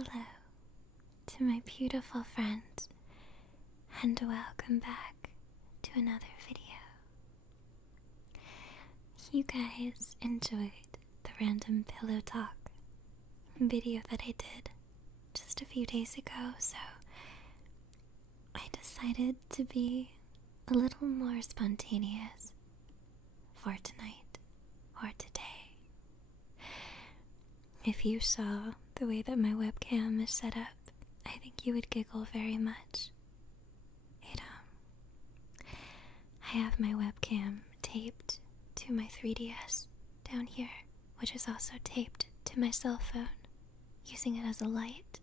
Hello to my beautiful friends, and welcome back to another video. You guys enjoyed the random pillow talk video that I did just a few days ago, so I decided to be a little more spontaneous for tonight or today. If you saw the way that my webcam is set up, I think you would giggle very much. I have my webcam taped to my 3DS down here, which is also taped to my cell phone, using it as a light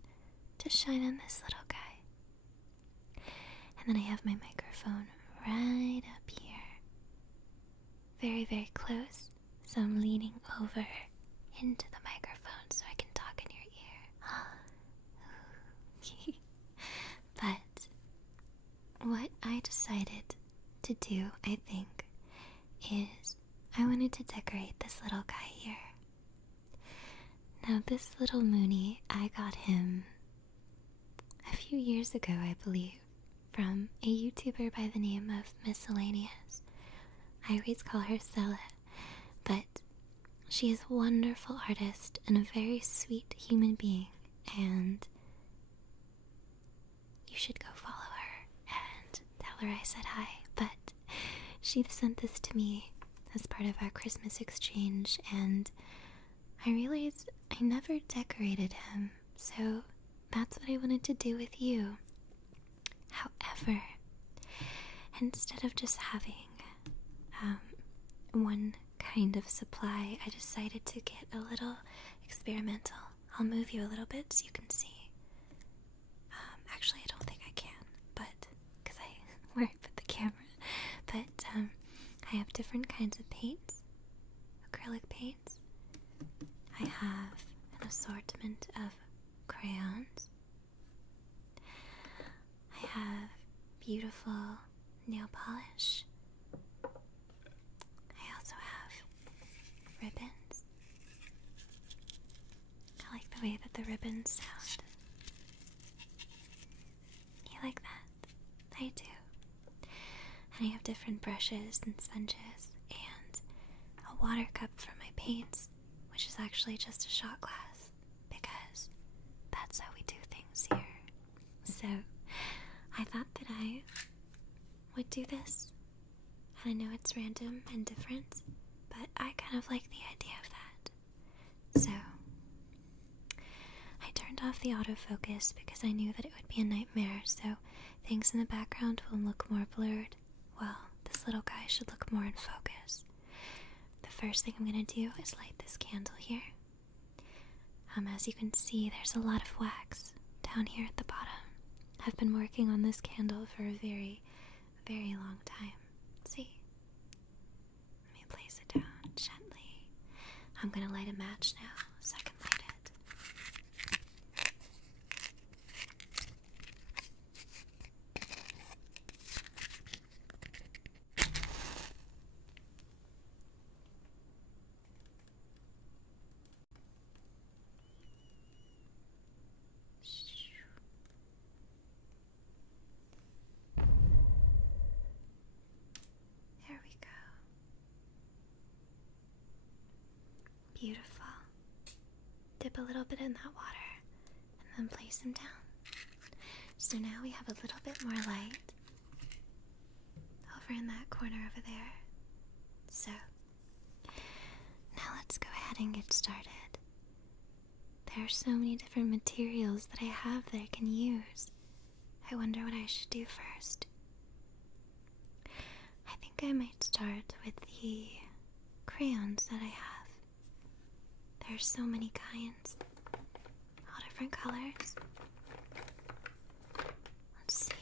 to shine on this little guy. And then I have my microphone right up here, very, very close, so I'm leaning over into the microphone so I can talk in your ear. But what I decided to do, I think, is I wanted to decorate this little guy here. Now, this little Munny, I got him a few years ago, I believe, from a YouTuber by the name of Miscellaneous. I always call her Stella, but she is a wonderful artist and a very sweet human being, and you should go follow her and tell her I said hi. But she sent this to me as part of our Christmas exchange, and I realized I never decorated him, so that's what I wanted to do with you. However, instead of just having one kind of supply, I decided to get a little experimental. I'll move you a little bit so you can see. Actually, I don't think I can, but because where I put the camera. But I have different kinds of paints, acrylic paints. I have an assortment of crayons. I have beautiful nail polish. I also have ribbons. I like the way that the ribbons sound. You like that? I do. And I have different brushes and sponges and a water cup for my paints, which is actually just a shot glass because that's how we do things here. So I thought that I would do this. And I know it's random and different, but I kind of like the idea of that. So I turned off the autofocus because I knew that it would be a nightmare, so things in the background will look more blurred. Well, this little guy should look more in focus. The first thing I'm going to do is light this candle here. As you can see, there's a lot of wax down here at the bottom. I've been working on this candle for a very, very long time. See? Let me place it down gently. I'm going to light a match now so I can light it. There we go. Beautiful. Dip a little bit in that water and then place them down. So now we have a little bit more light over in that corner over there. So now let's go ahead and get started. There are so many different materials that I have that I can use. I wonder what I should do first. I think I might start with the crayons that I have. There are so many kinds, all different colors. Let's see.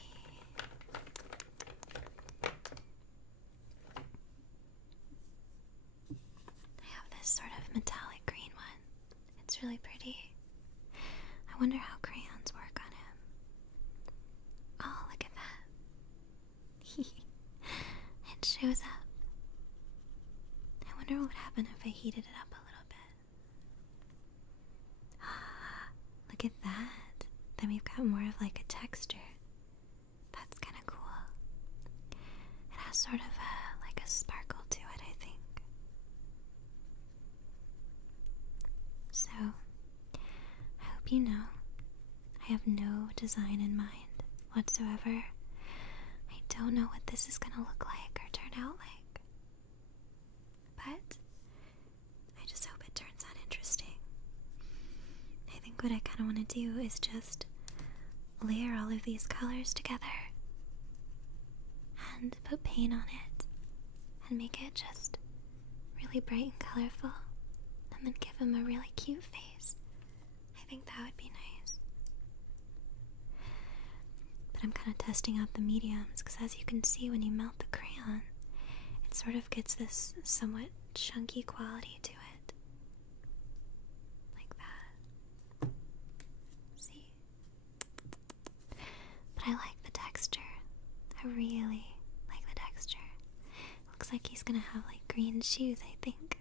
I have this sort of metallic green one. It's really pretty. I wonder how crayons work on him. Oh, look at that. It shows up. I wonder what would happen if I heated it up a little bit. Look at that. sort of like a sparkle to it, I think. So, I hope you know I have no design in mind whatsoever. I don't know what this is gonna look like or turn out like, but I just hope it turns out interesting. I think what I kind of want to do is just layer all of these colors together and put paint on it and make it just really bright and colorful, and then give him a really cute face. I think that would be nice. But I'm kind of testing out the mediums, because as you can see, when you melt the crayon, it sort of gets this somewhat chunky quality to it. Like that. See? But I like the texture. I really like the texture. Looks like he's gonna have like green shoes, I think.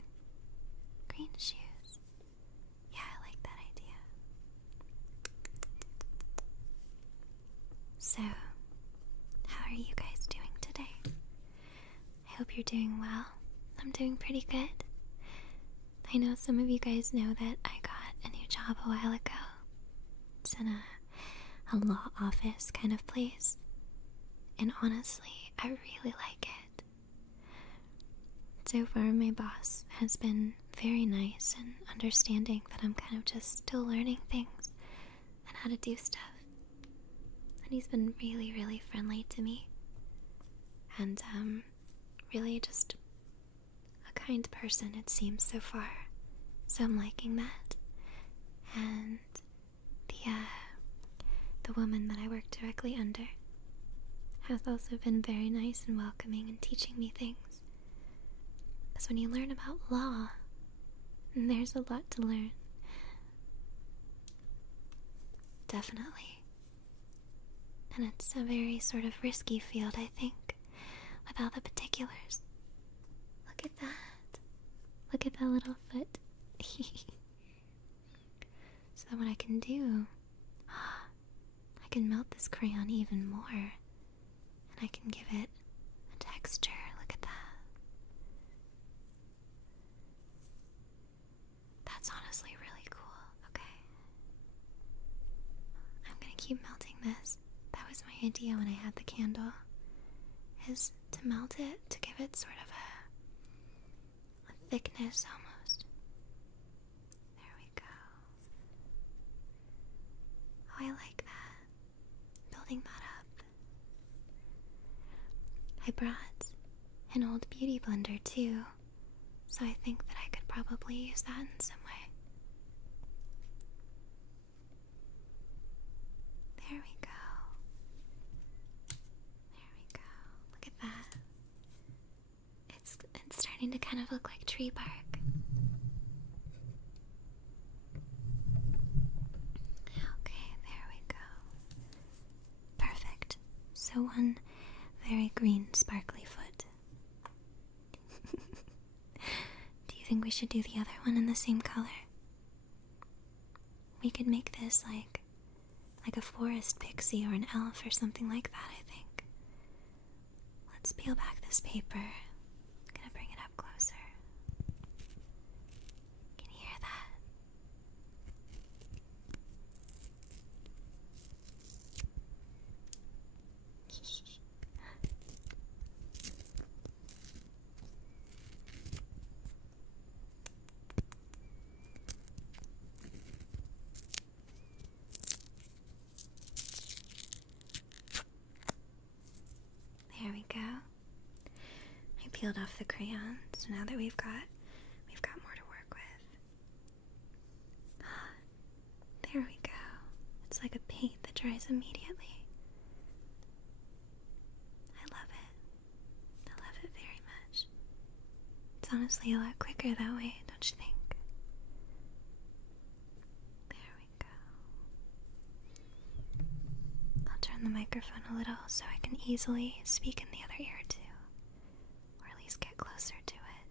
Green shoes. Yeah, I like that idea. So, how are you guys doing today? I hope you're doing well. I'm doing pretty good. I know some of you guys know that I got a new job a while ago. It's in a law office kind of place. And honestly, I really like it. So far, my boss has been very nice and understanding that I'm kind of just still learning things and how to do stuff. And he's been really, really friendly to me. And, really just a kind person, it seems, so far. So I'm liking that. And the woman that I work directly under has also been very nice and welcoming and teaching me things. Because when you learn about law, there's a lot to learn. Definitely. And it's a very sort of risky field, I think, with all the particulars. Look at that. Look at that little foot. So then what I can do, I can melt this crayon even more, and I can give it a texture. Look at that. That's honestly really cool. Okay. I'm gonna keep melting this. That was my idea when I had the candle, is to melt it to give it sort of a thickness almost. There we go. Oh, I like that. Building that up. I brought an old beauty blender too, so I think that I could probably use that in some way. There we go. There we go. Look at that. It's starting to kind of look like tree bark. Okay, there we go. Perfect. So one very green sparkly foot. Do you think we should do the other one in the same color? We could make this like a forest pixie or an elf or something like that, I think. Let's peel back this paper. I'm gonna bring it up closer. Can you hear that? There we go. I peeled off the crayon, so now that we've got more to work with. There we go. It's like a paint that dries immediately. I love it. I love it very much. It's honestly a lot quicker that way, don't you think? There we go. I'll turn the microphone a little so I can easily speak in the other ear too, or at least get closer to it.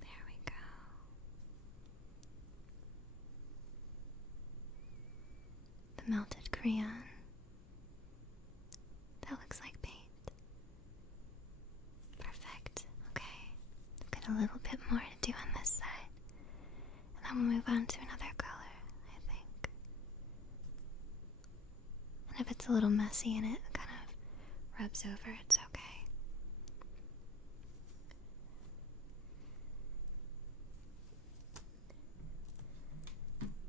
There we go. The melted crayon. That looks like paint. a little bit more to do on this side. And then we'll move on to another color, I think. And if it's a little messy and it kind of rubs over, it's okay.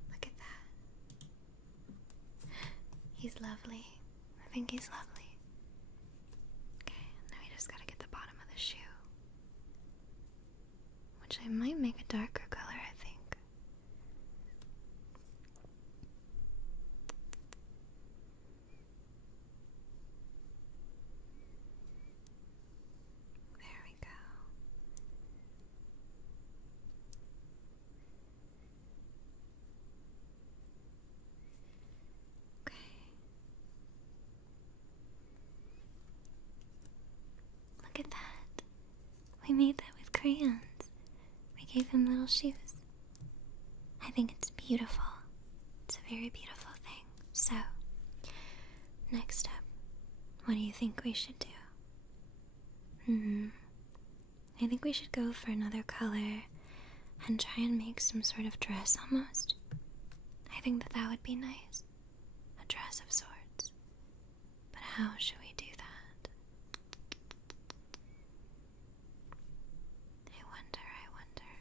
Look at that. He's lovely. I think he's lovely. Okay, now we just gotta get the bottom of the shoe. Which I might make a darker color, I think. There we go. Okay. Look at that. We made that with crayons. We gave him little shoes. I think it's beautiful. It's a very beautiful thing. So, next up, what do you think we should do? I think we should go for another color and try and make some sort of dress almost. I think that would be nice. A dress of sorts. But how should we do that? I wonder.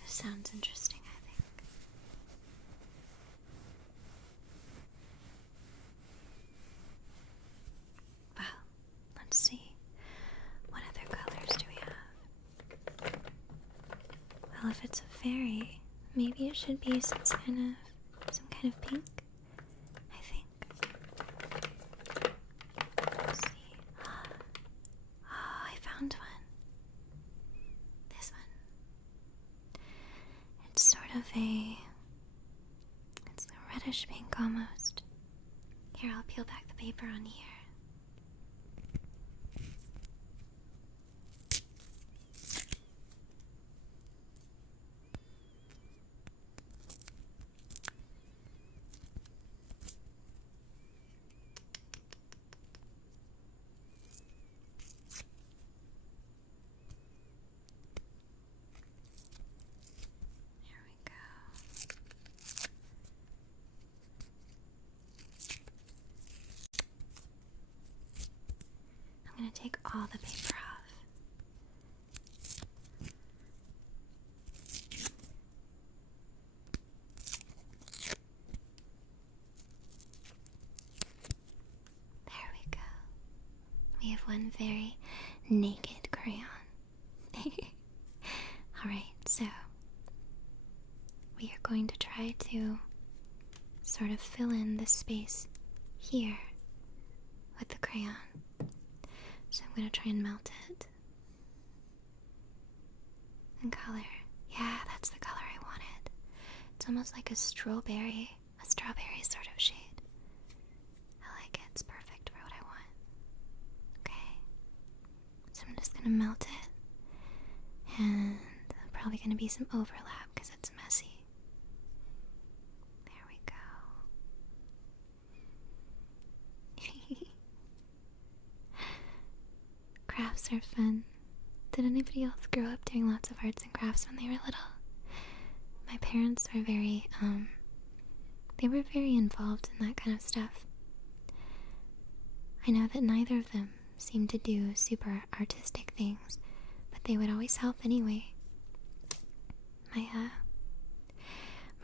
This sounds interesting, I think. Well, let's see. What other colors do we have? Well, if it's a fairy, maybe it should be some kind of pink, I think. Let's see. Oh, I found one. This one. It's sort of it's a reddish pink almost. Here, I'll peel back the paper on here. There we go. I'm going to take all the paper off. There we go. We have one very naked crayon. Alright, so we are going to try to sort of fill in this space here with the crayon. So I'm going to try and melt it. And color. Yeah, that's the color I wanted. It's almost like a strawberry sort of shade. I like it. It's perfect for what I want. Okay. So I'm just going to melt it. And probably going to be some overlap because it's messy. There we go. Crafts are fun. Did anybody else grow up doing lots of arts and crafts when they were little? My parents were they were very involved in that kind of stuff. I know that neither of them seemed to do super artistic things, but they would always help anyway.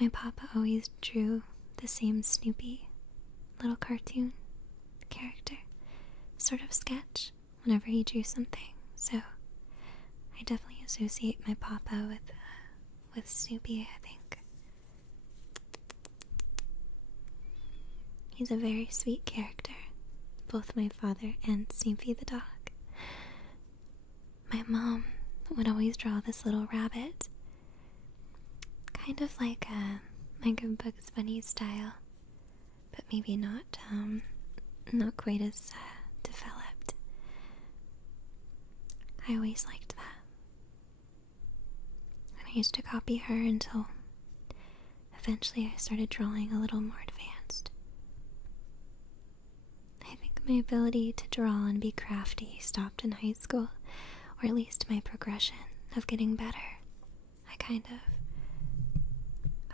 My papa always drew the same Snoopy little cartoon character sort of sketch whenever he drew something, so I definitely associate my papa with Snoopy, I think. He's a very sweet character, both my father and Snoopy the dog. My mom would always draw this little rabbit, kind of like a Bugs Bunny style, but maybe not quite as developed. I always liked that. And I used to copy her until eventually I started drawing a little more advanced. I think my ability to draw and be crafty stopped in high school, or at least my progression of getting better. I kind of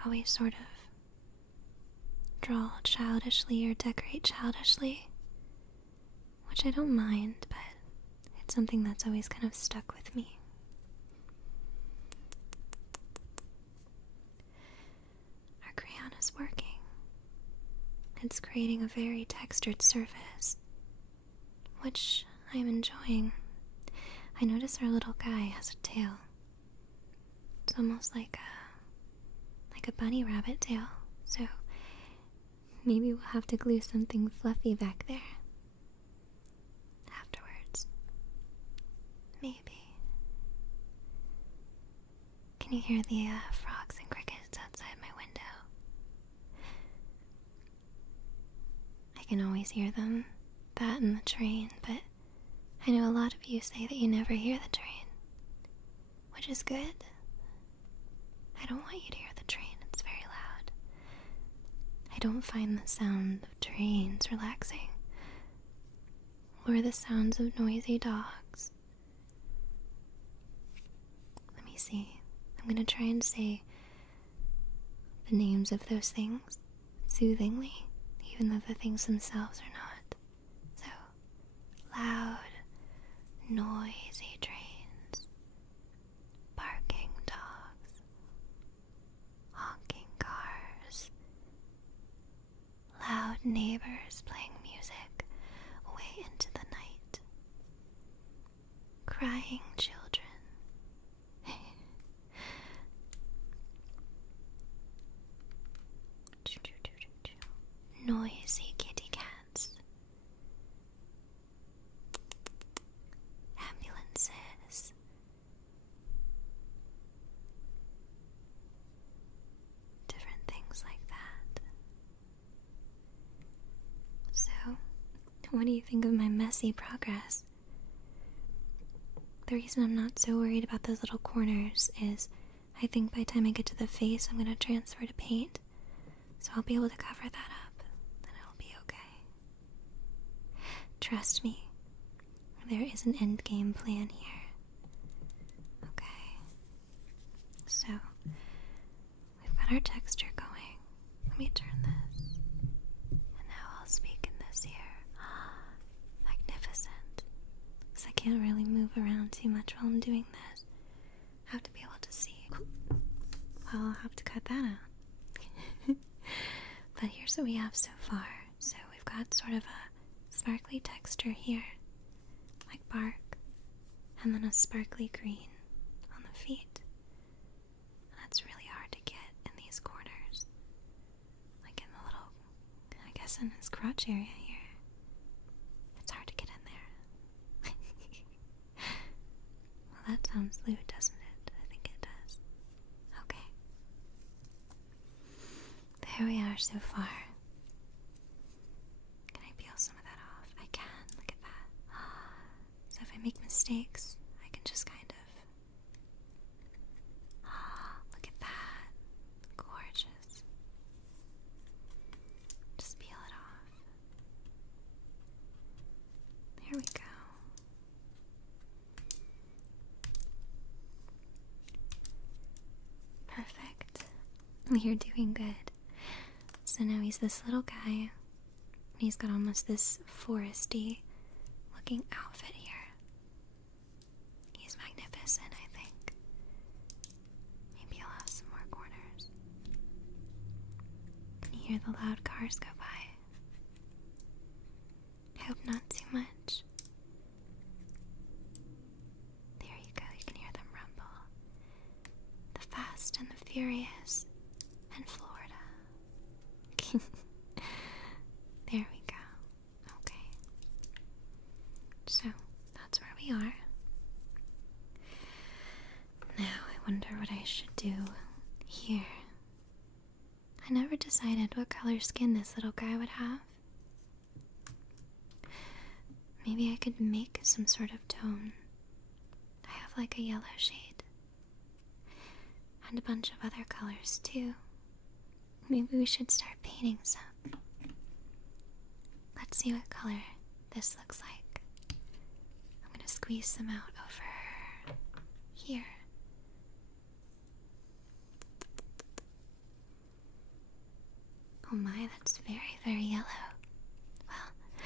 always sort of draw childishly or decorate childishly, which I don't mind, but it's something that's always kind of stuck with me. Our crayon is working. It's creating a very textured surface, which I'm enjoying. I notice our little guy has a tail. It's almost like a bunny rabbit tail, so maybe we'll have to glue something fluffy back there afterwards. Maybe. Can you hear the frogs and crickets outside my window? I can always hear them, that and the train, but I know a lot of you say that you never hear the train, which is good. I don't want you to hear the train, it's very loud. I don't find the sound of trains relaxing, or the sounds of noisy dogs. Let me see. I'm gonna try and say the names of those things soothingly, even though the things themselves are not. So, loud, noisy trains, barking dogs, honking cars, loud neighbors playing music away into the night, crying children, noisy kitty cats, ambulances, different things like that. So, what do you think of my messy progress? The reason I'm not so worried about those little corners is I think by the time I get to the face, I'm going to transfer to paint, so I'll be able to cover that up, and it'll be okay. Trust me, there is an end game plan here. Okay, so we've got our texture going. Let me turn this, and now I'll speak in this here. Magnificent. Because I can't really move around too much while I'm doing this. I have to be able to see. Well, I'll have to cut that out. But here's what we have so far. So we've got sort of a sparkly texture here, like bark, and then a sparkly green on the feet. That's really hard to get in these corners, like in the little, I guess in this crotch area here. It's hard to get in there. Well, that sounds lewd, doesn't it? I think it does. Okay. There we are so far. Can I peel some of that off? I can. Look at that. So if I make mistakes, I can just kind of... look at that. Gorgeous. Just peel it off. There we go. Perfect. You're doing good. So now he's this little guy, and he's got almost this foresty looking outfit here. He's magnificent, I think. Maybe I'll have some more corners. Can you hear the loud cars go by? I hope not too much. There you go, you can hear them rumble. The Fast and the Furious in Florida. There we go. Okay. So, that's where we are. Now, I wonder what I should do here. I never decided what color skin this little guy would have. Maybe I could make some sort of tone. I have like a yellow shade. And a bunch of other colors too. Maybe we should start painting some. Let's see what color this looks like. I'm gonna squeeze some out over here. Oh my, that's very, very yellow. Well,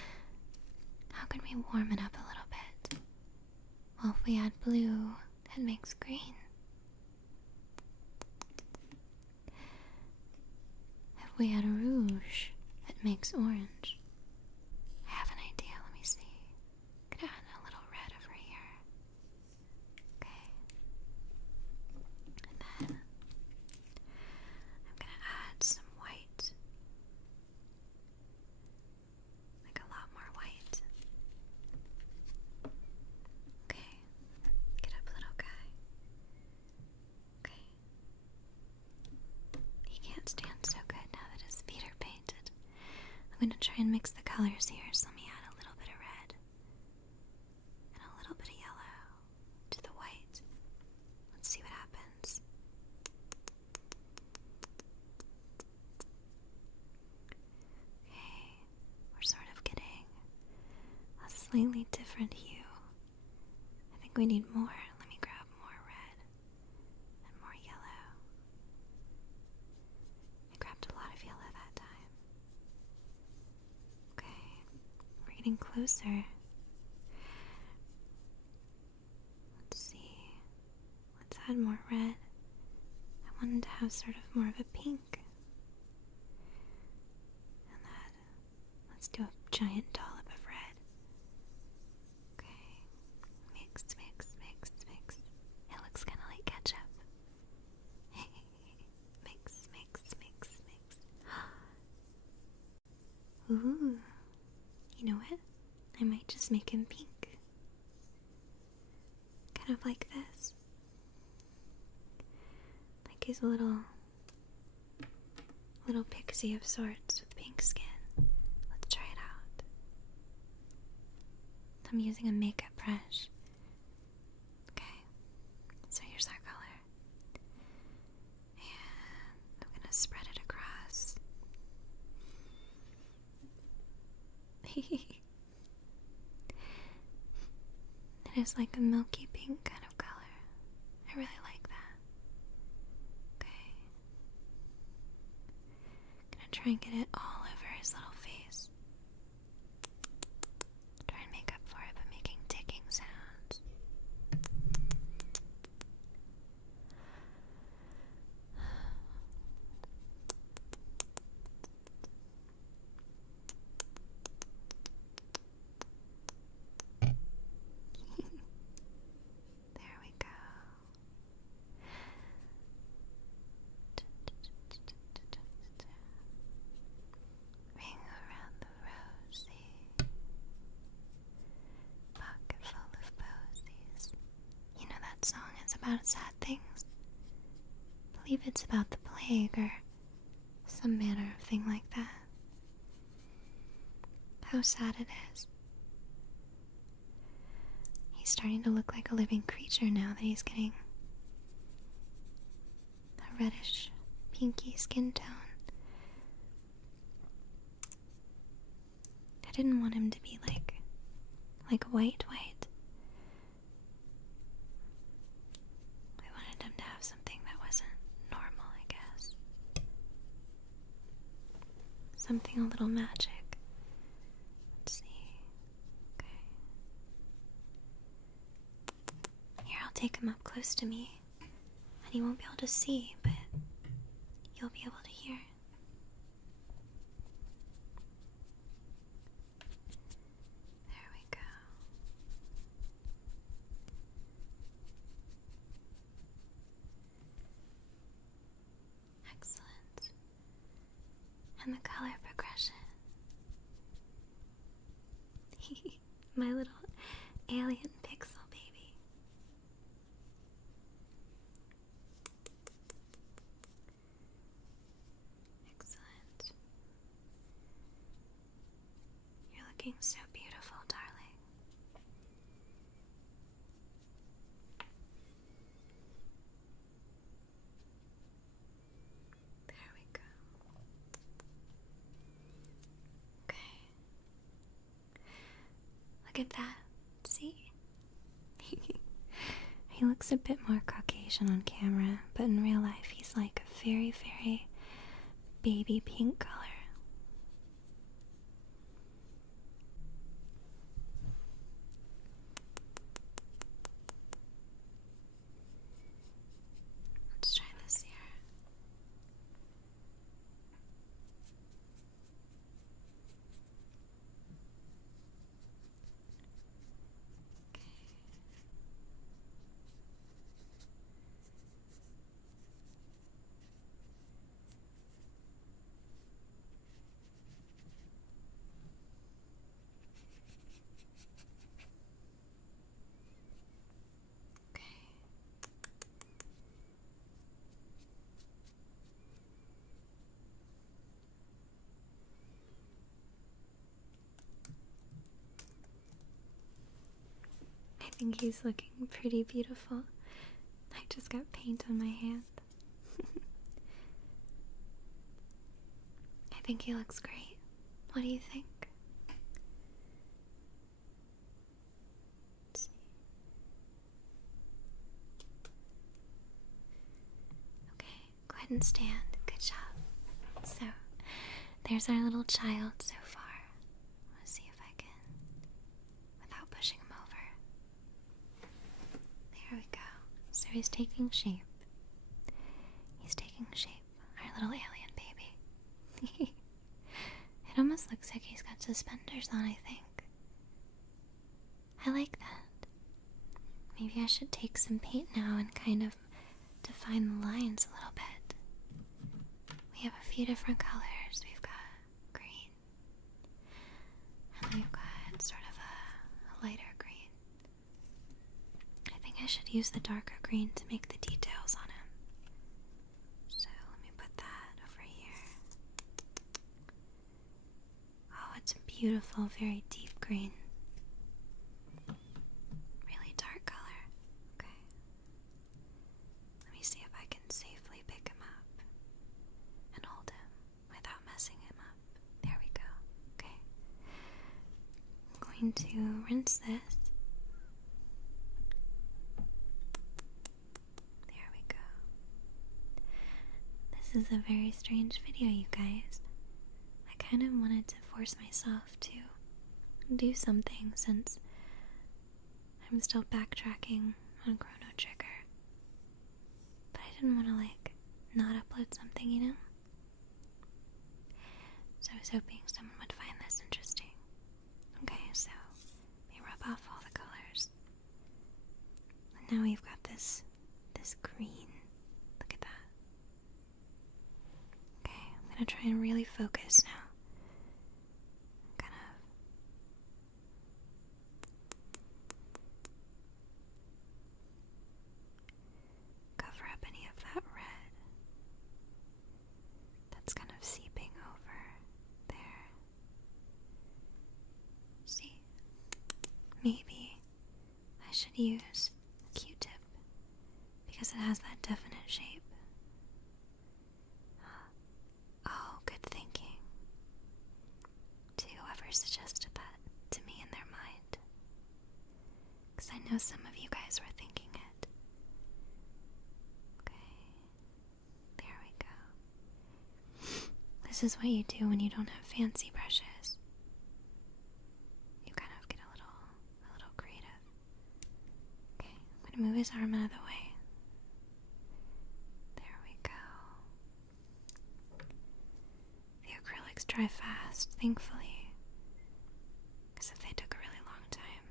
how can we warm it up a little bit? Well, if we add blue, that makes green. If we add rouge, it makes orange. I have an idea, let me see. Could add a little red over here. Okay. And then I'm gonna add some white. Like a lot more white. Okay. Get up, little guy. Okay. He can't stand so good now that his feet are painted. I'm gonna try and mix the colors here, so let me add a little bit of red and a little bit of yellow to the white. Let's see what happens. Okay, we're sort of getting a slightly different hue. I think we need more. Let me grab more red and more yellow. I grabbed a lot of yellow that time. Okay, we're getting closer. Let's see. Let's add more red. I wanted to have sort of more of a pink. And that, let's do a giant dollop of red. Okay. Mix, mix, mix, mix. It looks kind of like ketchup. Mix, mix, mix, mix. Ooh. You know what? I might just make him pink. Kind of like this. Like he's a little pixie of sorts with pink skin. Let's try it out. I'm using a makeup brush. Okay, so here's our color. And I'm gonna spread it across. It is like a milky pink kind of color. I really like that. Okay. Gonna try and get it all over his little face. Try and make up for it by making ticking sounds. There we go. Ring around the rosy, pocket full of posies. You know that song is about sad things? I believe it's about the plague or some manner of thing like that. How sad it is. He's starting to look like a living creature now that he's getting a reddish, pinky skin tone. I didn't want him to be like white. I wanted him to have something that wasn't normal, I guess. Something a little magic. Let's see. Okay. Here, I'll take him up close to me. And he won't be able to see, but you'll be able to hear. There we go. Excellent. And the color progression. My little alien pixel baby. Excellent. You're looking so beautiful, darling. There we go. Okay. Look at that. See? He looks a bit more Caucasian on camera, but in real life he's like a very, very baby pink color. Let's try this here. I think he's looking pretty beautiful. I just got paint on my hand. I think he looks great. What do you think? Let's see. Okay, go ahead and stand. Good job. So, there's our little child so far. Let's see if I can, without pushing him over. There we go. So he's taking shape. He's taking shape. Our little alien baby. It almost looks like he's got suspenders on, I think. I like that. Maybe I should take some paint now and kind of define the lines a little bit. We have a few different colors. We've got green. And then we've got sort of a lighter green. I think I should use the darker green to make the details on him. So let me put that over here. Oh, it's a beautiful, very deep green. Really dark color. Okay. Let me see if I can safely pick him up and hold him without messing him up. There we go. Okay. I'm going to rinse this. There we go. This is a very strange video, you guys. I kind of wanted to force myself to do something since I'm still backtracking on Chrono Trigger. But I didn't want to, like, not upload something, you know? So I was hoping someone would find this interesting. Okay, so let me rub off all the colors. And now we've got this green. Look at that. Okay, I'm gonna try and really focus now. Kind of cover up any of that red that's kind of seeping over there. See, maybe I should use a Q-tip because it has that definite shape. Oh, good thinking. To whoever suggested that to me in their mind. Because I know some of you guys were thinking it. Okay. There we go. This is what you do when you don't have fancy brushes. You kind of get a little creative. Okay, I'm gonna move his arm out of the way. There we go. The acrylics dry fast, thankfully. Because if they took a really long time,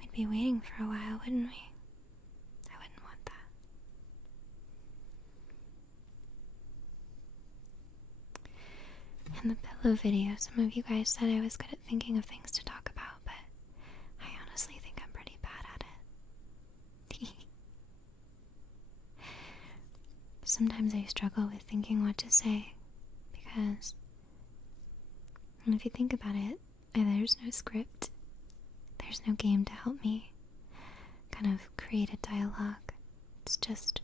we'd be waiting for a while, wouldn't we? I wouldn't want that. In the pillow video, some of you guys said I was good at thinking of things to talk about, but I honestly think I'm pretty bad at it. Sometimes I struggle with thinking what to say, because if you think about it, there's no script, there's no game to help me kind of create a dialogue. It's just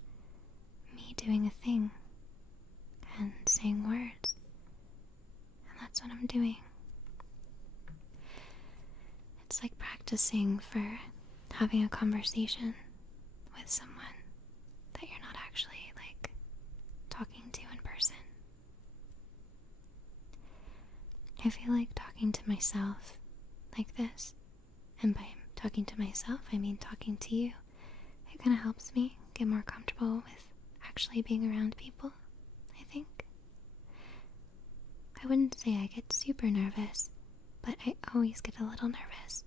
me doing a thing and saying words, and that's what I'm doing. practicing for having a conversation with someone that you're not actually, like, talking to in person. I feel like talking to myself like this, and by talking to myself, I mean talking to you, it kind of helps me get more comfortable with actually being around people, I think. I wouldn't say I get super nervous, but I always get a little nervous.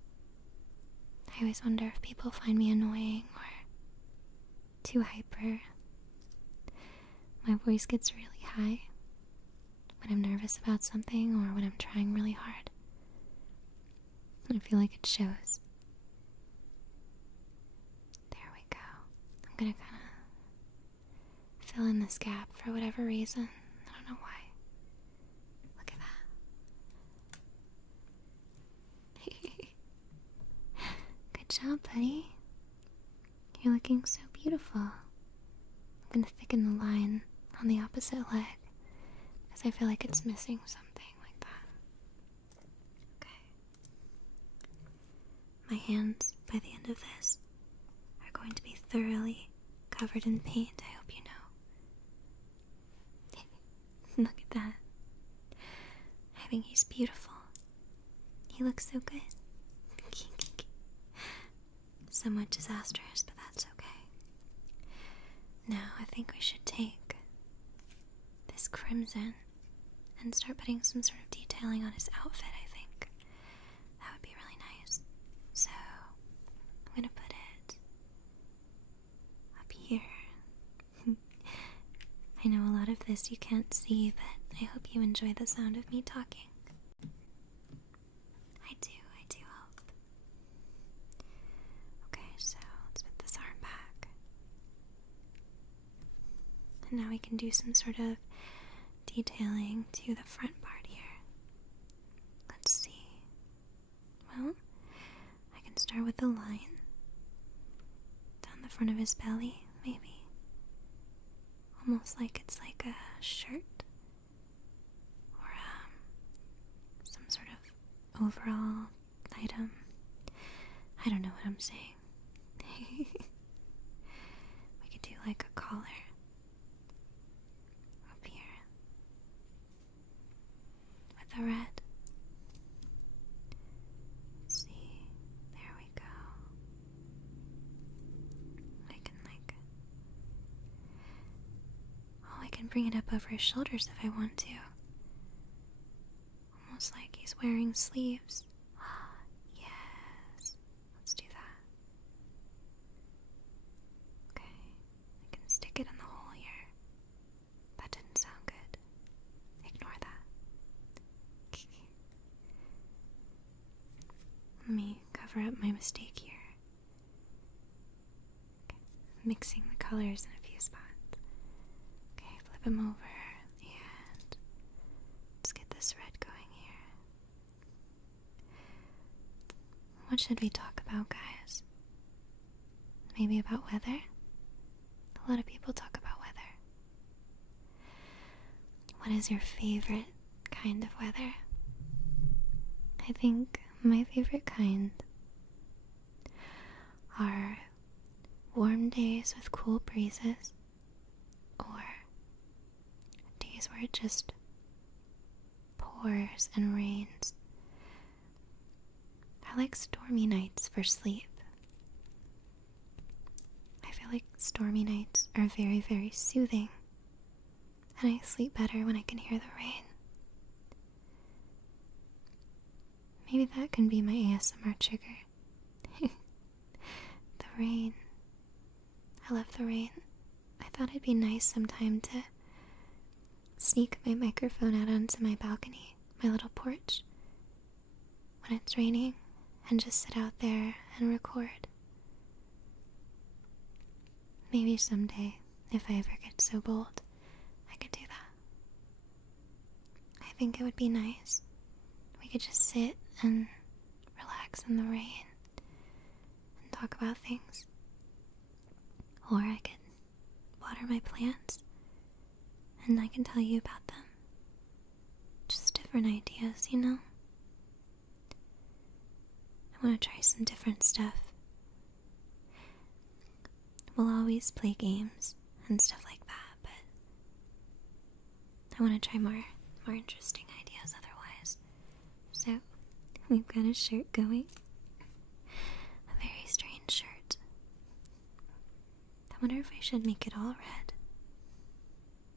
I always wonder if people find me annoying or too hyper. My voice gets really high when I'm nervous about something or when I'm trying really hard. I feel like it shows. There we go. I'm gonna kind of fill in this gap for whatever reason. I don't know why. Look at that. Good job, buddy. You're looking so beautiful. I'm gonna thicken the line on the opposite leg because I feel like it's missing something like that. Okay. My hands, by the end of this, are going to be thoroughly covered in paint, I hope you know. Look at that. I think he's beautiful. He looks so good. Somewhat disastrous, but that's okay. Now I think we should take this crimson and start putting some sort of detailing on his outfit, I think. That would be really nice. So, I'm gonna put it up here. I know a lot of this you can't see, but I hope you enjoy the sound of me talking. I do hope. Okay, so let's put this arm back. And now we can do some sort of detailing to the front part here. Let's see. Well, I can start with the line down the front of his belly, maybe. Almost like it's like a shirt or some sort of overall item. I don't know what I'm saying. We could do like a collar up here with the red. Let's see. There we go. I can bring it up over his shoulders if I want to. Almost like he's wearing sleeves. Yes. Let's do that. Okay. I can stick it in the hole here. That didn't sound good. Ignore that. Let me cover up my mistake here. Okay. Mixing the colors in a few spots. Okay, flip him over and let's get this red going here. What should we talk about, guys? Maybe about weather? A lot of people talk about weather. What is your favorite kind of weather? I think my favorite kind are warm days with cool breezes, or days where it just pours and rains. I like stormy nights for sleep. I feel like stormy nights are very, very soothing, and I sleep better when I can hear the rain. Maybe that can be my ASMR trigger. The rain. I love the rain. I thought it'd be nice sometime to sneak my microphone out onto my balcony, my little porch, when it's raining, and just sit out there and record. Maybe someday, if I ever get so bold, I could do that. I think it would be nice. We could just sit and relax in the rain and talk about things. Or I could water my plants and I can tell you about them. Just different ideas, you know? I want to try some different stuff. We'll always play games and stuff like that, but I want to try more interesting ideas otherwise. So, we've got a shirt going. A very strange shirt. I wonder if I should make it all red.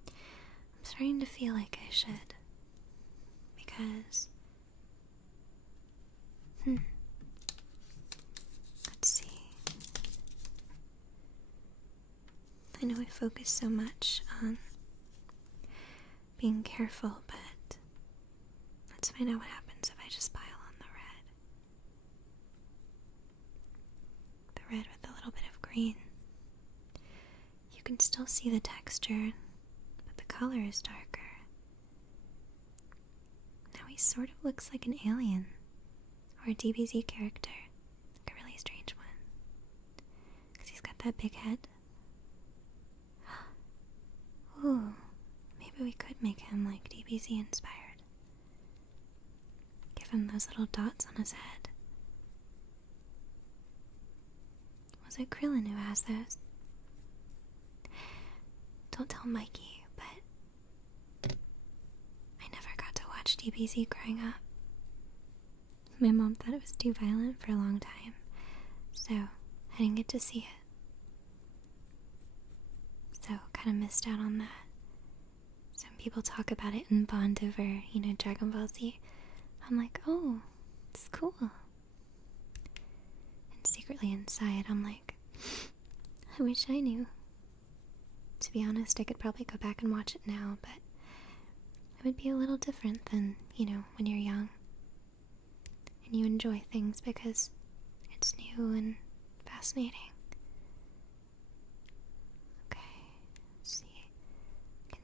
I'm starting to feel like I should. Because... let's see. I know I focus so much on being careful, but let's find out what happens if I just pile on the red. The red with a little bit of green. You can still see the texture, but the color is darker. Now he sort of looks like an alien, or a DBZ character, like a really strange one. Because he's got that big head. Ooh, maybe we could make him like DBZ inspired. Give him those little dots on his head. Was it Krillin who has those? Don't tell Mikey, but I never got to watch DBZ growing up. My mom thought it was too violent for a long time, so I didn't get to see it. So, kind of missed out on that. Some people talk about it and bond over, Dragon Ball Z. I'm like, oh, it's cool. And secretly inside, I'm like, I wish I knew. To be honest, I could probably go back and watch it now, but it would be a little different than, when you're young. And you enjoy things because it's new and fascinating.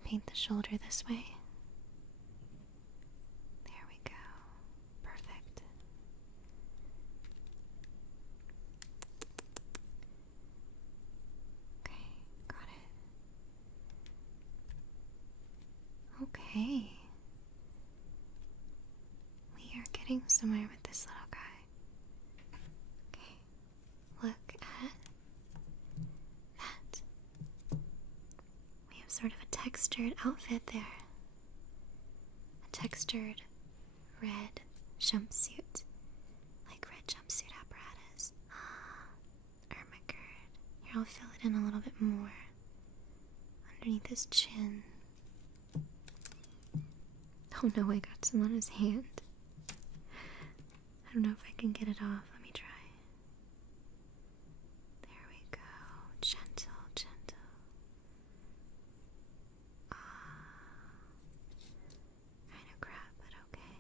Paint the shoulder this way. There we go. Perfect. Okay, got it. Okay. We are getting somewhere with this little guy. Okay. Look at that. We have sort of a textured outfit there. A textured red jumpsuit. Like red jumpsuit apparatus. Oh my god. Here, I'll fill it in a little bit more. Underneath his chin. Oh no, I got some on his hand. I don't know if I can get it off. Let me try. There we go. Gentle, gentle. Kind of crap, but okay.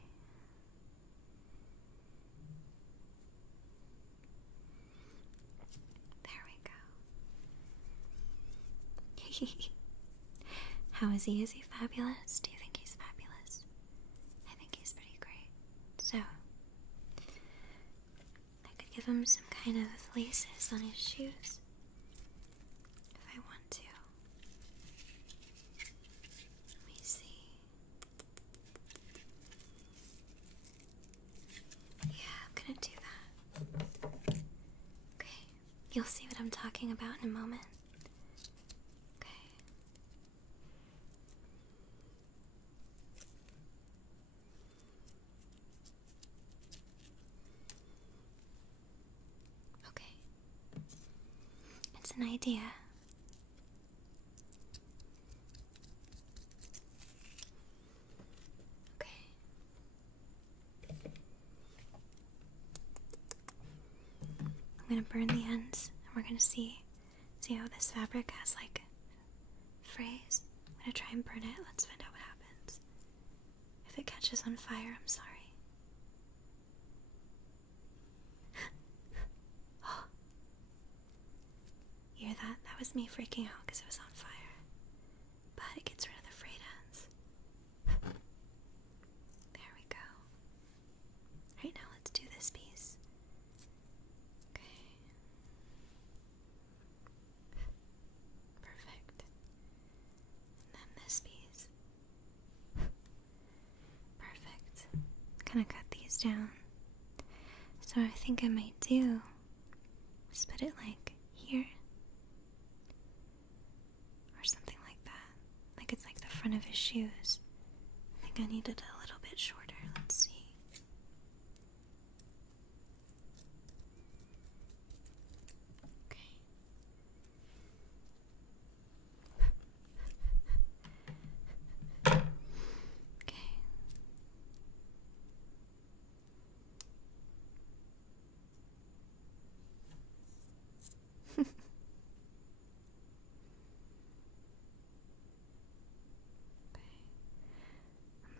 There we go. How is he? Is he fabulous? Do you think he's fabulous? I think he's pretty great. So, I could give him some kind of laces on his shoes. If I want to. Let me see. Yeah, I'm gonna do that. Okay, you'll see what I'm talking about in a moment. An idea. Okay. I'm gonna burn the ends and we're gonna see how this fabric has like frays. I'm gonna try and burn it. Let's find out what happens. If it catches on fire, I'm sorry. Hear that? That was me freaking out because it was on fire. But it gets rid of the frayed ends. There we go. Right now, let's do this piece. Okay. Perfect. And then this piece. Perfect. Kind of cut these down. So So I think I might do is put it like here. Or something like that. Like it's like the front of his shoes. I think I need it a little bit shorter. Let's see.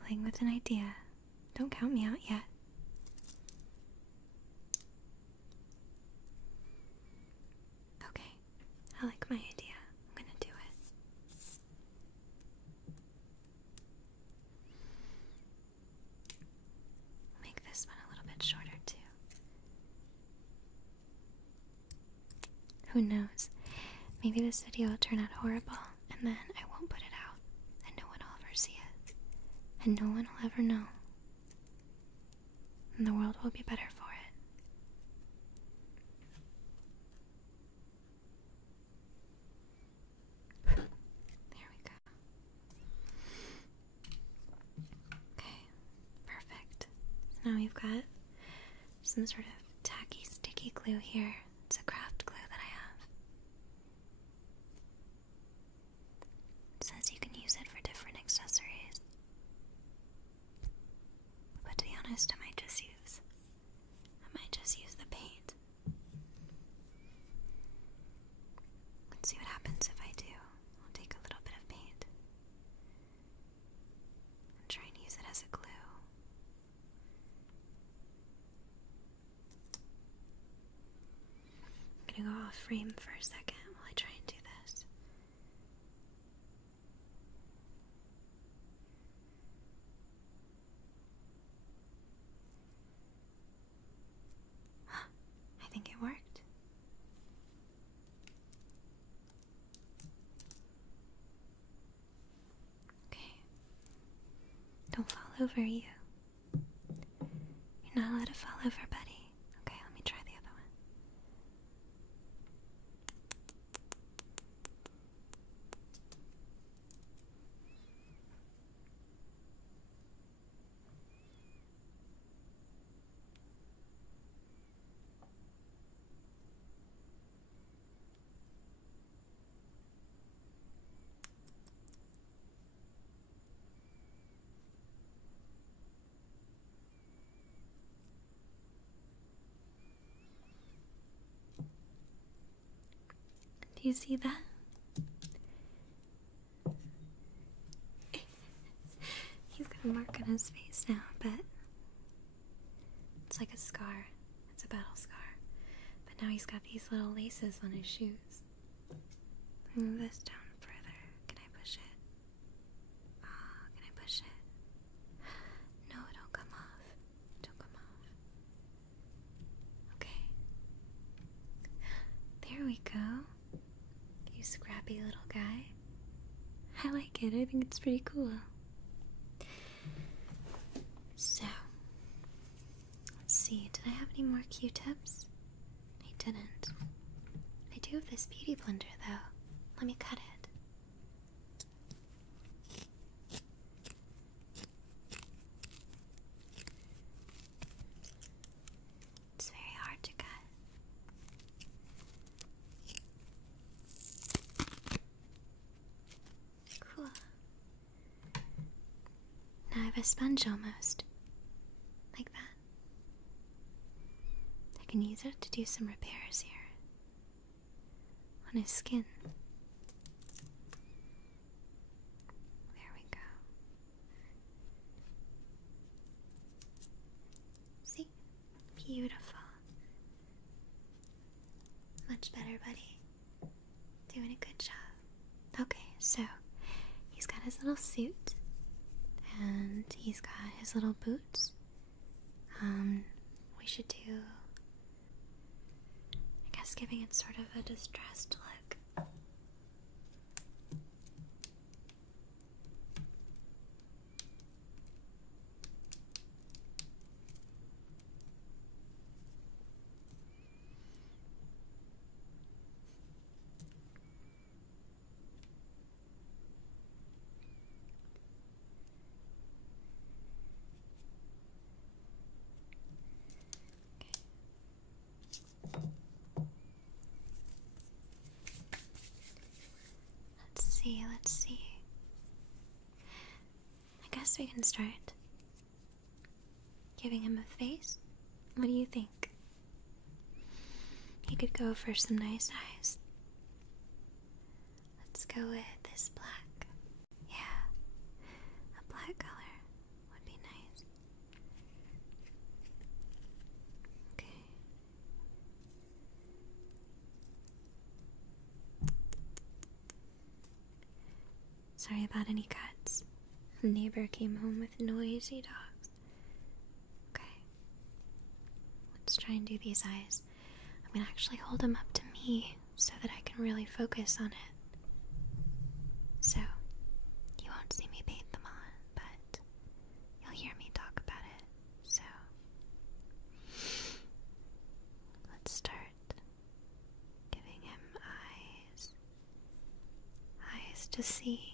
Playing with an idea. Don't count me out yet. Okay, I like my idea. I'm gonna do it. Make this one a little bit shorter too. Who knows? Maybe this video will turn out horrible, and then I won't put it out, and no one will ever see it. And no one will ever know. And the world will be better for it. There we go. Okay, perfect. So now we've got some sort of tacky, sticky glue here. It's a craft glue that I have. It says you can use it for different accessories. But to be honest, I might just use the paint. Let's see what happens if I do. I'll take a little bit of paint and try and use it as a glue. I'm gonna go off frame for a second while I try and do this. I think it worked. Okay. Don't fall over, you. You're not allowed to fall over, buddy. Okay, let me try the other one. Do you see that? He's got a mark on his face now, but it's like a scar. It's a battle scar. But now he's got these little laces on his shoes. Move this down further. Can I push it? Oh, can I push it? No, don't come off. Don't come off. Okay. There we go. You scrappy little guy. I like it. I think it's pretty cool. So, let's see. Did I have any more Q-tips? I didn't. I do have this beauty blender though. Let me cut it. It's very hard to cut. Cool. Now I have a sponge almost. Like that. I can use it to do some repairs here. On his skin. There we go. See? Beautiful. Much better, buddy. Doing a good job. Okay, so he's got his little suit. And he's got his little boots. We should do, I guess, giving it sort of a distressed look. see, let's see. I guess we can start giving him a face. What do you think? You could go for some nice eyes. Let's go with this black. Yeah, a black color would be nice. Okay. Sorry about any cuts. The neighbor came home with noisy dogs. Okay. Let's try and do these eyes. I'm gonna actually hold them up to me so that I can really focus on it. So, you won't see me paint them on, but you'll hear me talk about it. So, let's start giving him eyes. Eyes to see.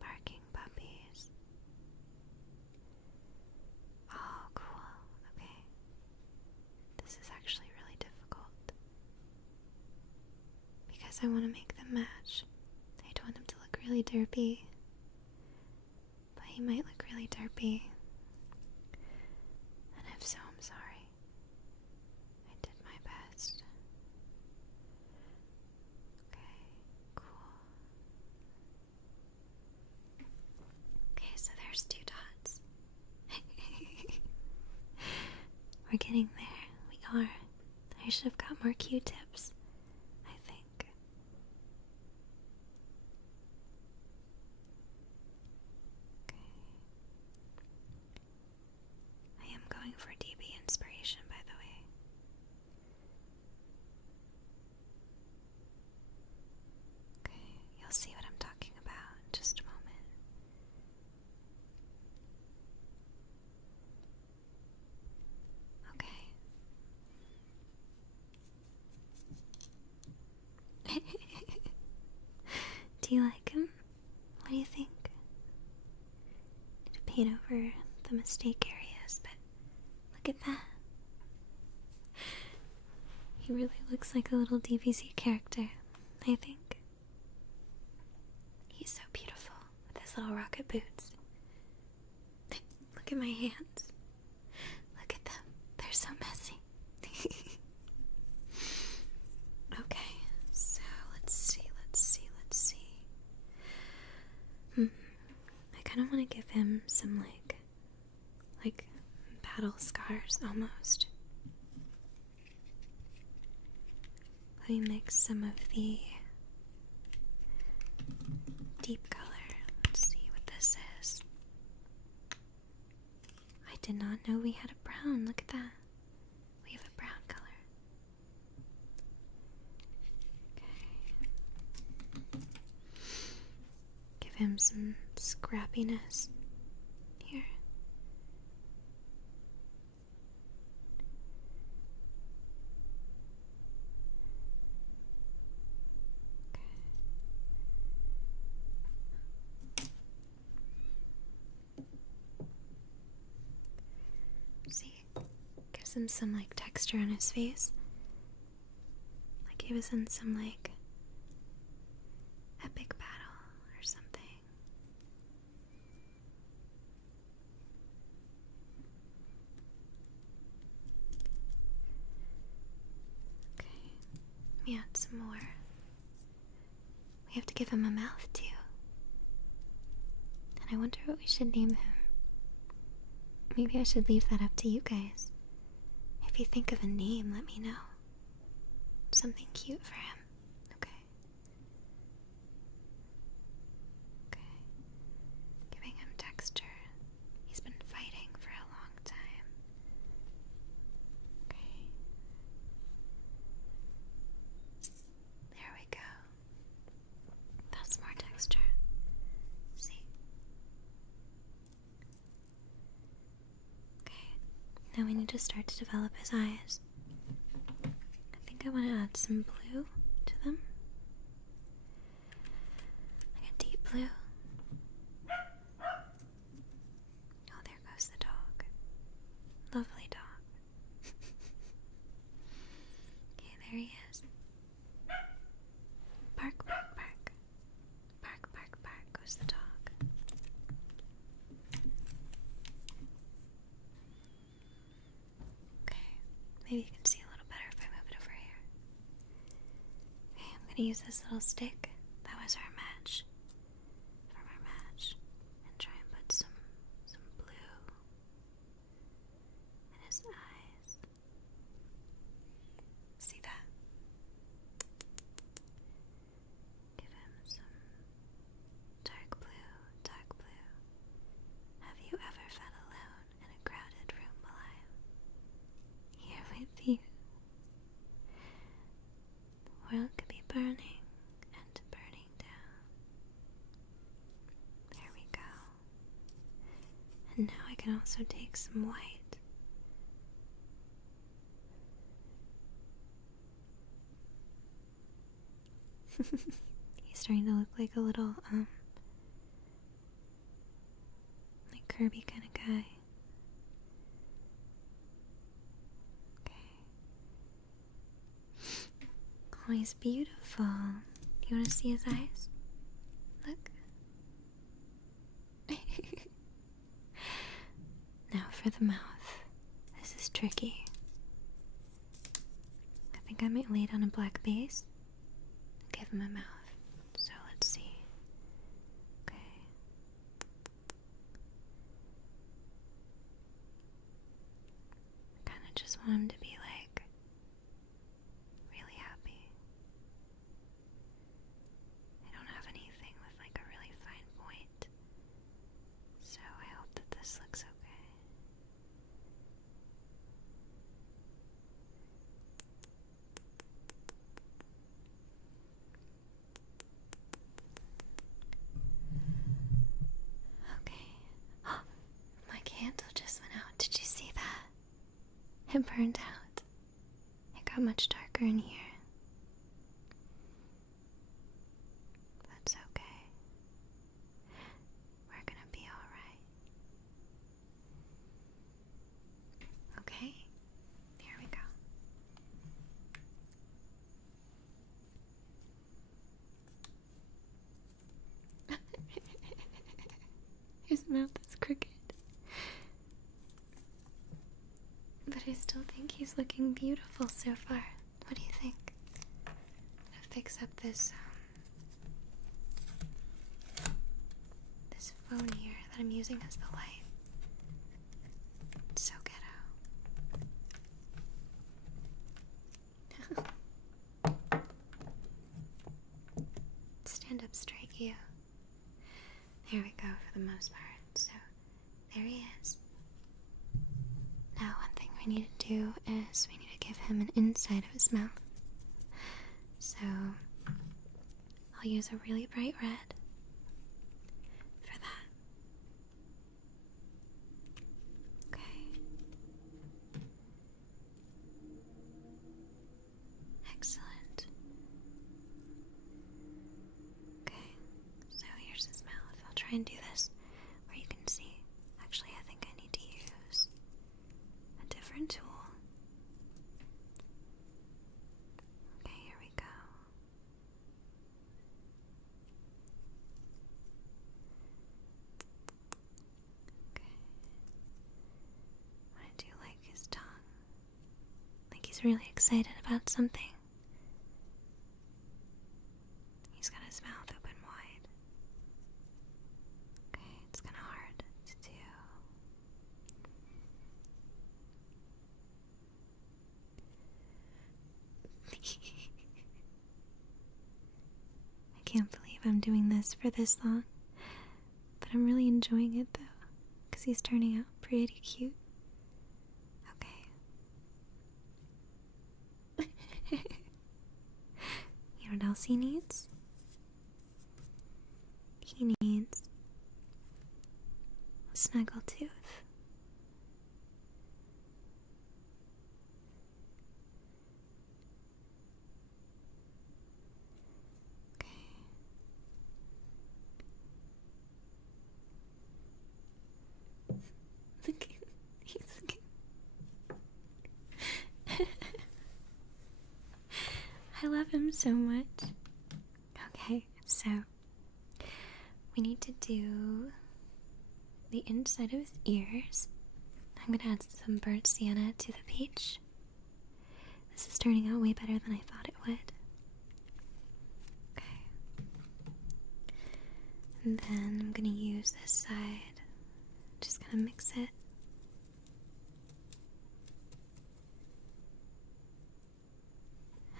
Barking puppies. Oh, cool. Okay. This is actually really difficult because I want to make them match. I don't want him to look really derpy, but he might look really derpy. And if so, I'm sorry. I did my best. Okay, cool. Okay, so there's 2 dots. We're getting there. We are. I should have got more Q-tips, I think. Okay. I am going for DB inspiration, by the way. Okay, you'll see what I'm talking about in just a moment. Okay. Do you like him? What do you think? Need to paint over the mistake areas, but look at that. He really looks like a little DBZ character, I think. He's so beautiful with his little rocket boots. Look at my hands. Look at them. They're so messy. Okay, so let's see. I kind of want to give him some like battle scars almost. Let me mix some of the deep color. Let's see what this is. I did not know we had a brown. Look at that. We have a brown color. Okay. Give him some scrappiness here. See, gives him some like texture on his face. Like he was in some like epic battle or something. Okay, let me add some more. We have to give him a mouth too. And I wonder what we should name him. Maybe I should leave that up to you guys. If you think of a name, let me know. Something cute for him. Okay. Okay. Giving him texture. He's been fighting for a long time. Okay. There we go. That's more texture. See? Okay. Now we need to start to develop his eyes. I think I want to add some blue to them. Like a deep blue. Oh, there goes the dog. Lovely dog. Maybe you can see a little better if I move it over here. Okay, I'm gonna use this little stick. That was our match. From our match. And try and put some blue in his eyes. See that? Give him some dark blue, dark blue. Have you ever felt alone in a crowded room while I'm here with you? The world could be burning and burning down. There we go. And now I can also take some white. He's starting to look like a little, like Kirby kind of guy. Okay. Oh, he's beautiful. Do you want to see his eyes? Look. Now for the mouth. This is tricky. I think I might lay it on a black base. Give him a mouth. So let's see. Okay. I kind of just want him to be like really happy. I don't have anything with like a really fine point. So I hope that this looks okay. Candle just went out. Did you see that? It burned out. It got much darker in here. That's okay. We're gonna be alright. Okay, here we go. His mouth is crooked. But I still think he's looking beautiful so far. What do you think? I'm gonna fix up this phone here that I'm using as the light. It's so ghetto. Stand up straight, you. There we go for the most part. So, there he is. Now, one thing we need to do is we need to give him an inside of his mouth. So, I'll use a really bright red for that. Okay. Excellent. Okay, so here's his mouth. I'll try and do this where you can see. Actually, I think I need to use a different tool. Okay, here we go. Okay. I do like his tongue. Like he's really excited about something. He's got his mouth open wide. Okay, it's kind of hard to do. I can't believe I'm doing this for this long, but I'm really enjoying it though, because he's turning out pretty cute. Okay. You know what else he needs? He needs a snuggle tooth. Look, he's looking. I love him so much. Okay, so we need to do the inside of his ears. I'm gonna add some burnt sienna to the peach. This is turning out way better than I thought it would. Okay. And then I'm gonna use this side. Just gonna mix it.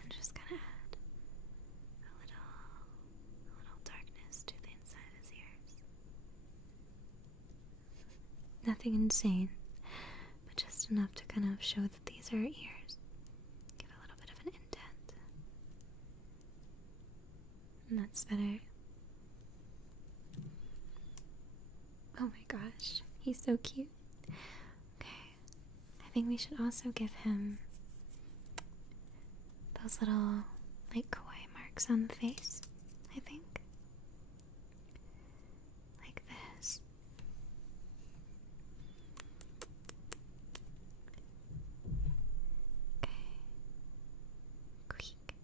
And just gonna add a little darkness to the inside of his ears. Nothing insane, but just enough to kind of show that these are ears. Give a little bit of an indent. And that's better. Oh my gosh, he's so cute. Okay, I think we should also give him those little, like, kawaii marks on the face, I think. Like this. Okay. Quick.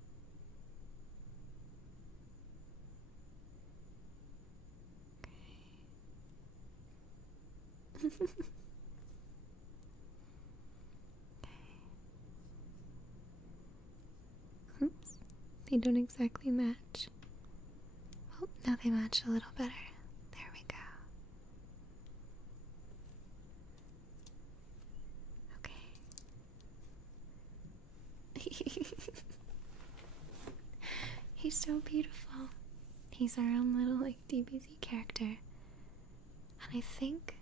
Okay. Oops, they don't exactly match. Oh, now they match a little better. There we go. Okay. He's so beautiful. He's our own little, like, DBZ character. And I think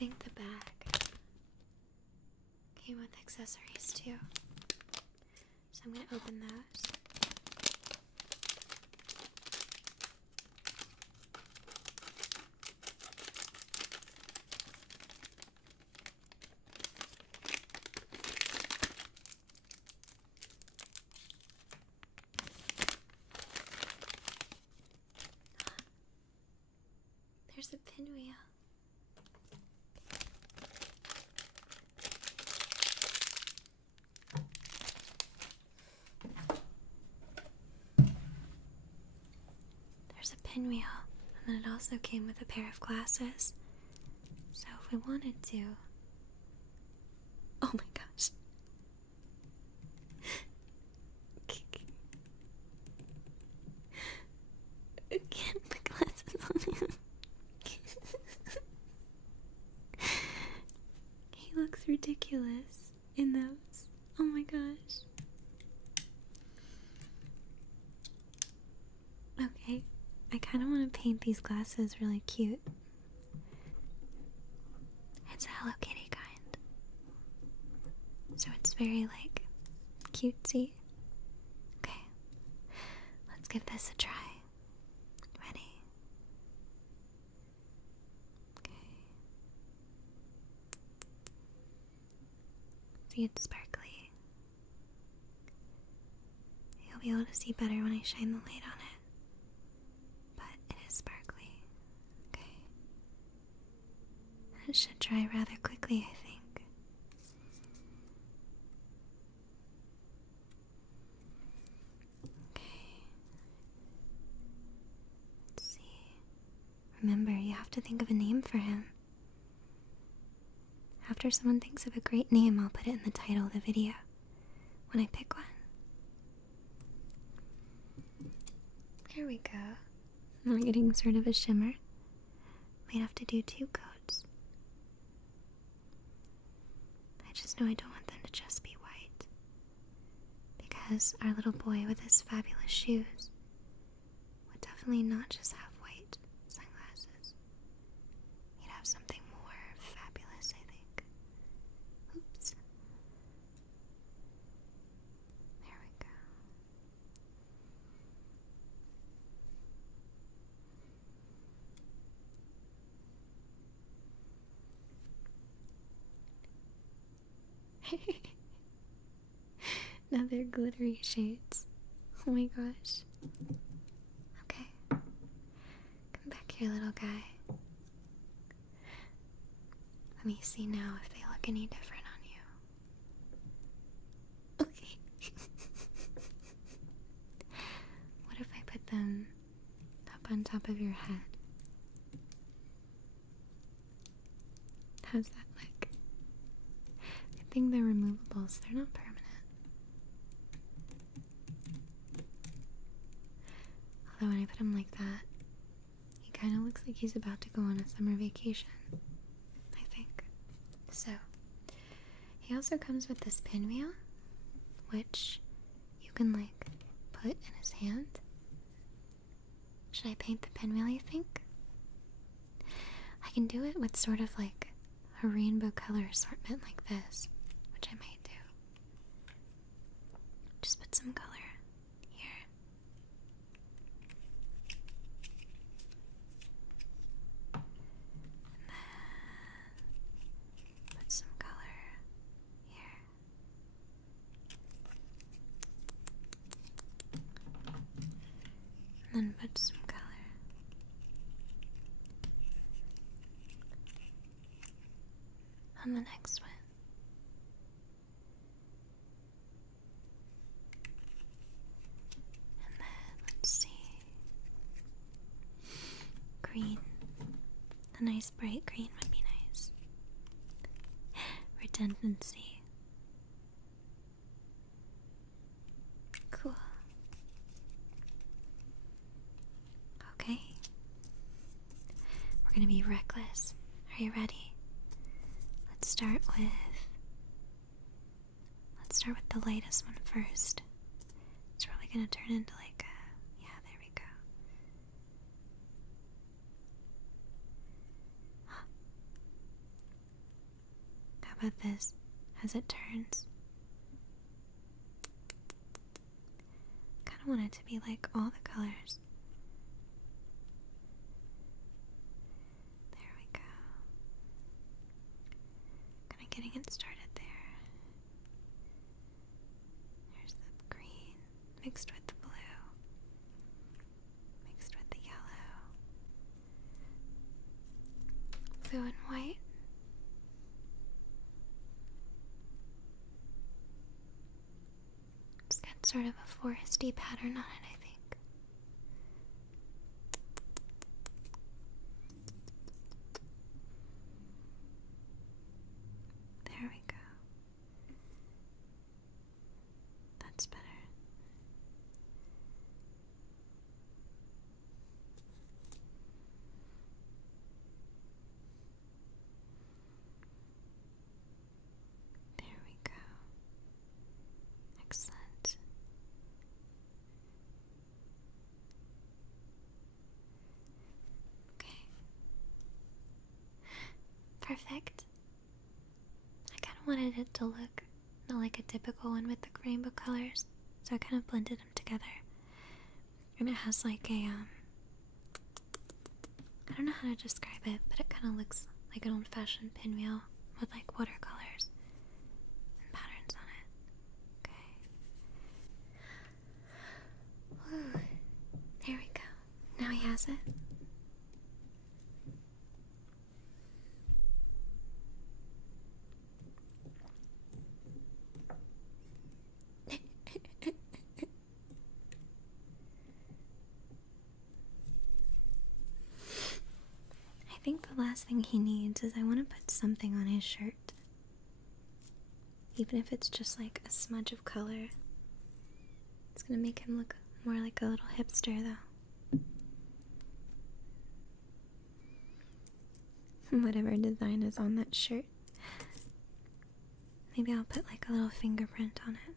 the bag came with accessories too. So I'm gonna open those. There's a pinwheel. There's a pinwheel, and then it also came with a pair of glasses. So if we wanted to... Oh my gosh. I can't put glasses on him. He looks ridiculous in those. Oh my gosh. Okay, I kind of want to paint these glasses really cute. It's a Hello Kitty kind. So it's very, like, cutesy. Okay, let's give this a try. Ready? Okay. See, it's sparkly. You'll be able to see better when I shine the light on it. But it is sparkly. Okay. It should dry rather quickly, I think. Okay. Let's see. Remember, you have to think of a name for him. After someone thinks of a great name, I'll put it in the title of the video when I pick one. Here we go. We're getting sort of a shimmer. Might have to do 2 coats. I just know I don't want them to just be white. Because our little boy with his fabulous shoes would definitely not just have white sunglasses. He'd have something more fabulous, I think. Oops. There we go. Now they're glittery shades. Oh my gosh. Okay. Come back here, little guy. Let me see now if they look any different on you. Okay. What if I put them up on top of your head? How's that look? I think they're removables. They're not permanent. Although when I put him like that, he kind of looks like he's about to go on a summer vacation, I think. So, he also comes with this pinwheel, which you can like put in his hand. Should I paint the pinwheel, you think? I can do it with sort of like a rainbow color assortment like this, which I might do. Just put some color here. And then put some color here. And then put some color on the next one. And then let's see. Green. A nice bright green would be nice. Redundancy. Cool. Okay. We're gonna be reckless. Are you ready? Let's start with the lightest one first. It's really gonna turn into like a, yeah, there we go. How about this? As it turns. Kinda want it to be like all the colors. There we go. Kinda getting it started there. There's the green mixed with the blue, mixed with the yellow, blue and white. Just got sort of a foresty pattern on it, I think. There we go. That's better. There we go. Excellent. Okay. Perfect. I kind of wanted it to look not like a typical one with the rainbow colors, so I kind of blended them together. And it has like a, I don't know how to describe it, but it kind of looks like an old-fashioned pinwheel with like watercolors and patterns on it. Okay. Woo. There we go. Now he has it. I think the last thing he needs is I want to put something on his shirt. Even if it's just like a smudge of color. It's gonna make him look more like a little hipster though. Whatever design is on that shirt. Maybe I'll put like a little fingerprint on it.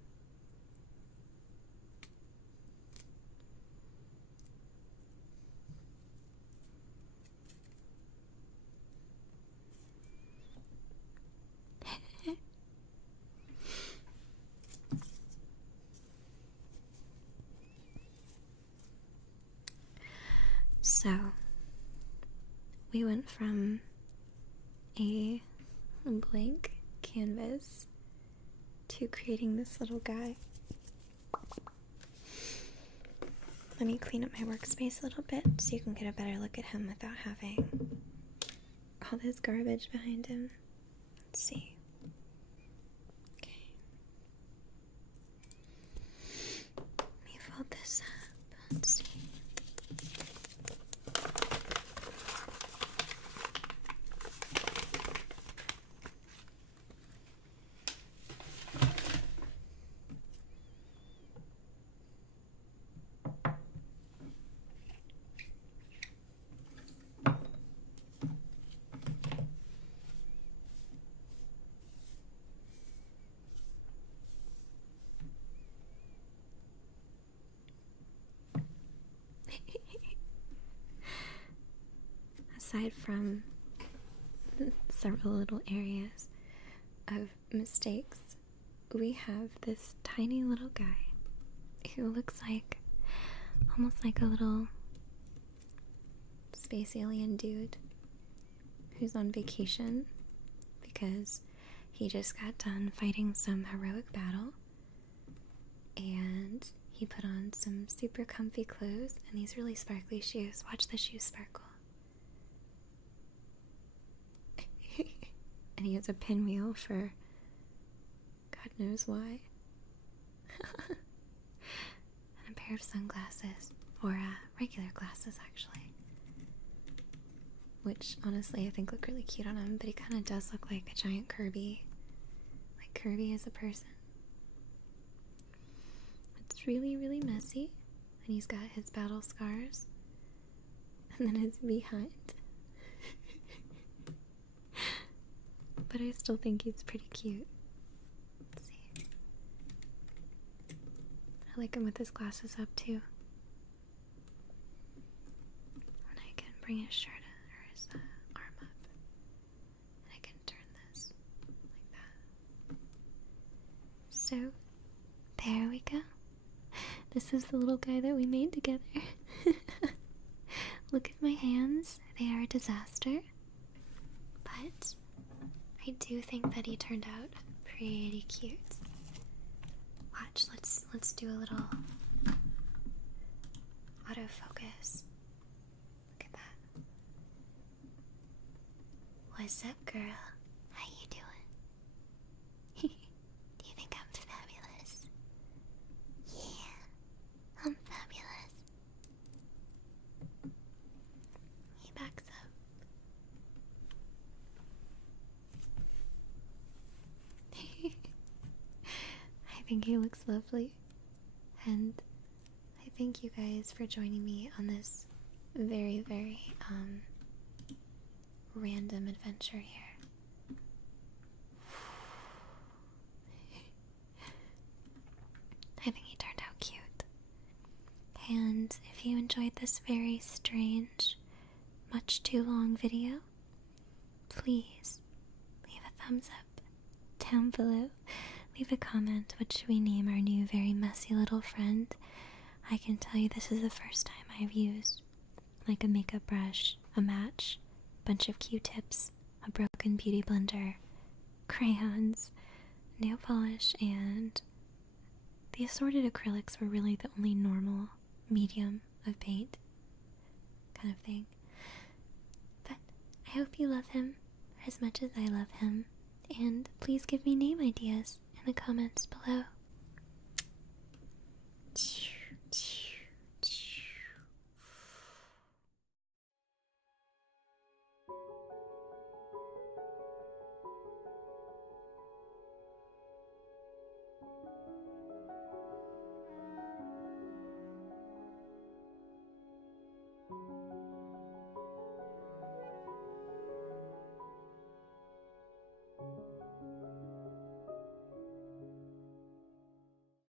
So, we went from a blank canvas to creating this little guy. Let me clean up my workspace a little bit so you can get a better look at him without having all this garbage behind him. Let's see. Okay. Let me fold this up. Let's see. aside from several little areas of mistakes, we have this tiny little guy who looks like almost like a little space alien dude who's on vacation because he just got done fighting some heroic battle, and he put on some super comfy clothes and these really sparkly shoes. Watch the shoes sparkle. And he has a pinwheel for God knows why. And a pair of sunglasses, or regular glasses actually, which honestly I think look really cute on him, but he kind of does look like a giant Kirby. Like Kirby as a person. It's really, really messy. And he's got his battle scars. And then his behind. But I still think he's pretty cute. Let's see. I like him with his glasses up too. And I can bring his shirt or his arm up. And I can turn this like that. So, there we go. This is the little guy that we made together. Look at my hands. They are a disaster. But I do think that he turned out pretty cute. Watch, let's do a little autofocus. Look at that. What's up, girl? How you doing? Do you think I'm fabulous? Yeah, I'm fabulous. He backs up. I think he looks lovely, and I thank you guys for joining me on this very, very random adventure here. I think he turned out cute. And if you enjoyed this very strange, much too long video, please leave a thumbs up down below. Leave a comment, what should we name our new very messy little friend? I can tell you this is the first time I've used like a makeup brush, a match, bunch of Q-tips, a broken beauty blender, crayons, nail polish, and the assorted acrylics were really the only normal medium of paint kind of thing. But I hope you love him as much as I love him, and please give me name ideas in the comments below.